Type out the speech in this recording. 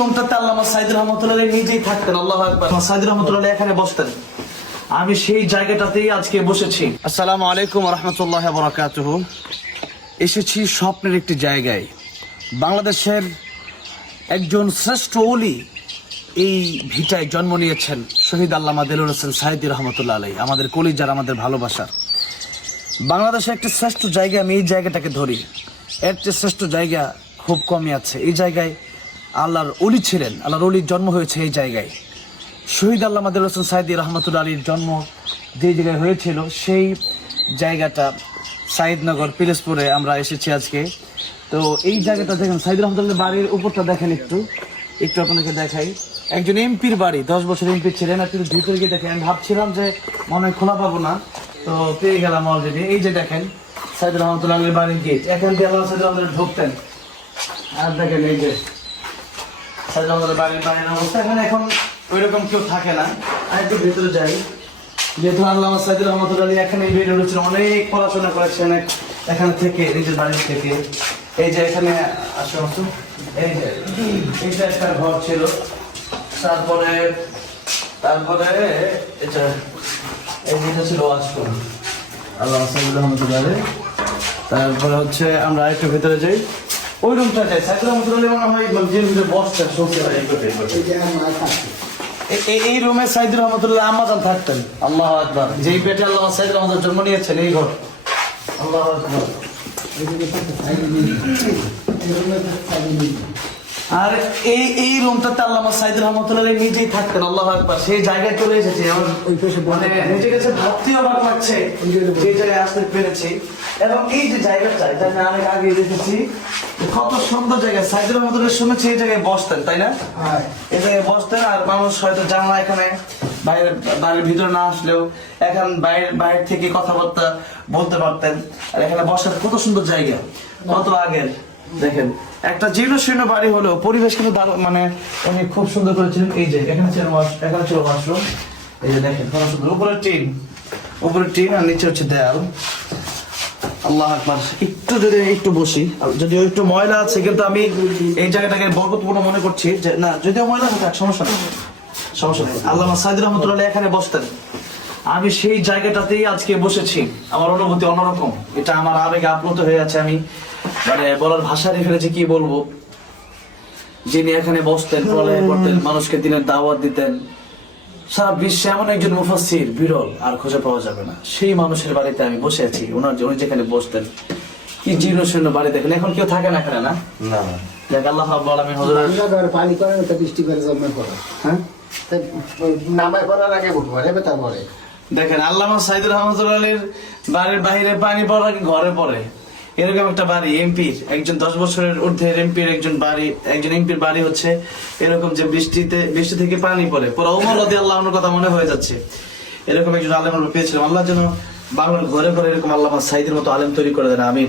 রুমটাতে আল্লামা সাইদ রহমতুল্লাহ নিজেই থাকতেন আল্লাহ আকবার। সাইদ রহমতুল্লাহ এখানে বসতেন। আমি সেই জায়গাটাতেই আজকে বসেছি। আসসালামু আলাইকুম রহমতুল্লাহ বরাকাতুহু। এসেছি স্বপ্নের একটি জায়গায়। বাংলাদেশের একজন শ্রেষ্ঠ অলি এই ভিটায় জন্ম নিয়েছেন শহীদ আল্লামা দেলুর হোসেন সাহিদি রহমতুল্লাহ আলাই আমাদের কলিজার আমাদের ভালোবাসার। বাংলাদেশে একটি শ্রেষ্ঠ জায়গা আমি এই জায়গাটাকে ধরি। এর চেয়ে শ্রেষ্ঠ জায়গা খুব কমই আছে। এই জায়গায় আল্লাহর অলি ছিলেন, আল্লাহর অলির জন্ম হয়েছে এই জায়গায়। শহীদ আল্লাহ মাদুল হোসেন সাইদি রহমতুল্লা আলীর জন্ম যে জায়গায় হয়েছিল, সেই জায়গাটা সাইদনগর, পিলেসপুরে আমরা এসেছি আজকে। তো এই জায়গাটা দেখেন সাইদ রহমতুল্লাহ বাড়ির উপরটা দেখেন একটু। একটু আপনাদেরকে দেখাই। একজন এমপির বাড়ি, দশ বছর এমপি ছিলেন, আর কিন্তু ভিতরে গিয়ে দেখেন, আমি ভাবছিলাম যে মনে হয় খোলা পাবো না, তো পেয়ে গেলাম অলরেডি এই যে দেখেন, সাইদুর রহমতুল্লাহ বাড়ির গেট এখান থেকে আল্লাহ সাইদ রহমতুল্লাহ ঢুকতেন। আর দেখেন এই যে রহমতুল্লাহ বাড়ির বাড়ির অবস্থা। এখানে এখন ওইরকম কেউ থাকে না। আর একটু ভেতরে যাই। যেহেতু আল্লাহ সাইদ রহমতুল্লাহ আলী এখানে বের হয়েছিল অনেক পড়াশোনা করেছেন এখান থেকে, নিজের বাড়ি থেকে। এই যে এখানে আসো আসো। এই যে এইটা একটা ঘর ছিল। তারপরে তারপরে এটা, এই যেটা ছিল ওয়াশরুম আল্লাহ সাইদ রহমতুল্লাহ আলী। তারপরে হচ্ছে আমরা একটু ভেতরে যাই। ওই রুমটা যাই সাইদ রহমতুল্লাহ মনে হয় যে ভিতরে বসতেন শুনতে হয় এই রুমে সাইদ রহমতুল্লাহ আমাজান থাকতেন আল্লাহ আকবার। যেই পেটে আল্লাহ সাইদ রহমতুল্লাহ জন্ম নিয়েছেন এই ঘর। আল্লাহ আকবার। আর এই এই রুমটাতে আল্লামা সাইদ রহমতুল্লাহ নিজেই থাকতেন আল্লাহ আকবার। সেই জায়গায় চলে এসেছে মানে নিজে কাছে ভাবতে অবাক লাগছে যে জায়গায় আসতে পেরেছি। এবং এই যে জায়গাটা এটা আমি অনেক আগে দেখেছি কত সুন্দর জায়গা সাইদ রহমতুল্লাহ শুনেছি এই জায়গায় বসতেন তাই না? এই জায়গায় বসতেন আর মানুষ হয়তো জানলা এখানে বাইরের বাড়ির ভিতরে না আসলেও এখন বাইরে বাইরে থেকে কথাবার্তা বলতে পারতেন। আর এখানে বসার কত সুন্দর জায়গা কত আগের দেখেন। একটা জীর্ণ শীর্ণ বাড়ি হলেও পরিবেশ কিন্তু দারুণ মানে উনি খুব সুন্দর করেছিলেন। এই যে এখানে ছিল এখানে ছিল ওয়াশরুম এই যে দেখেন কত সুন্দর। উপরে টিন উপরে টিন আর নিচে হচ্ছে দেয়াল। আল্লাহ আকবার। একটু যদি একটু বসি যদিও একটু ময়লা আছে, কিন্তু আমি এই জায়গাটাকে বরকতপূর্ণ মনে করছি যে, না, যদিও ময়লা সমস্যা নেই। সমস্যা নেই। আল্লাহ এখানে বসতেন। আমি সেই জায়গাটাতেই আজকে বসেছি। আমার অনুভূতি অন্যরকম। এটা আমার আবেগে আপ্লুত হয়ে আছে আমি। মানে বলার ভাষা রেখে ফেলেছি কি বলব? যিনি এখানে বসতেন পড়ালেখা করতেন, মানুষকে দিনের দাওয়াত দিতেন। সারা বিশ্বে এমন একজন মুফাসির বিরল আর খুঁজে পাওয়া যাবে না। সেই মানুষের বাড়িতে আমি বসে আছি। ওনার যে- উনি যেখানে বসতেন কি জীর্ণ শূন্য বাড়ি দেখেন। এখন কেউ থাকে না এখানে না? না। দেখ আল্লাহ রাব্বুল আলামিন হুজুর রান্নাঘর পানি করে তো বৃষ্টি করে জমে পড়ে। হ্যাঁ? নামায় পড়ার আগে উঠবো হেবে তারপরে। দেখেন আল্লামা সাইদুর রহমতুল্লাহের বাড়ির বাইরে পানি পড়ার আগে ঘরে পড়ে। এরকম একটা বাড়ি, এমপির, একজন দশ বছরের ঊর্ধ্বে এমপির একজন বাড়ি, একজন এমপির বাড়ি হচ্ছে এরকম যে বৃষ্টিতে, বৃষ্টি থেকে পানি পড়ে। পুরো ওমর রদি আল্লাহ কথা মনে হয়ে যাচ্ছে। এরকম একজন আলেম আমরা পেয়েছিলাম। আল্লাহ যেন বাংলার ঘরে ঘরে এরকম আল্লাহ সাইদের মতো আলেম তৈরি করে দেন আমি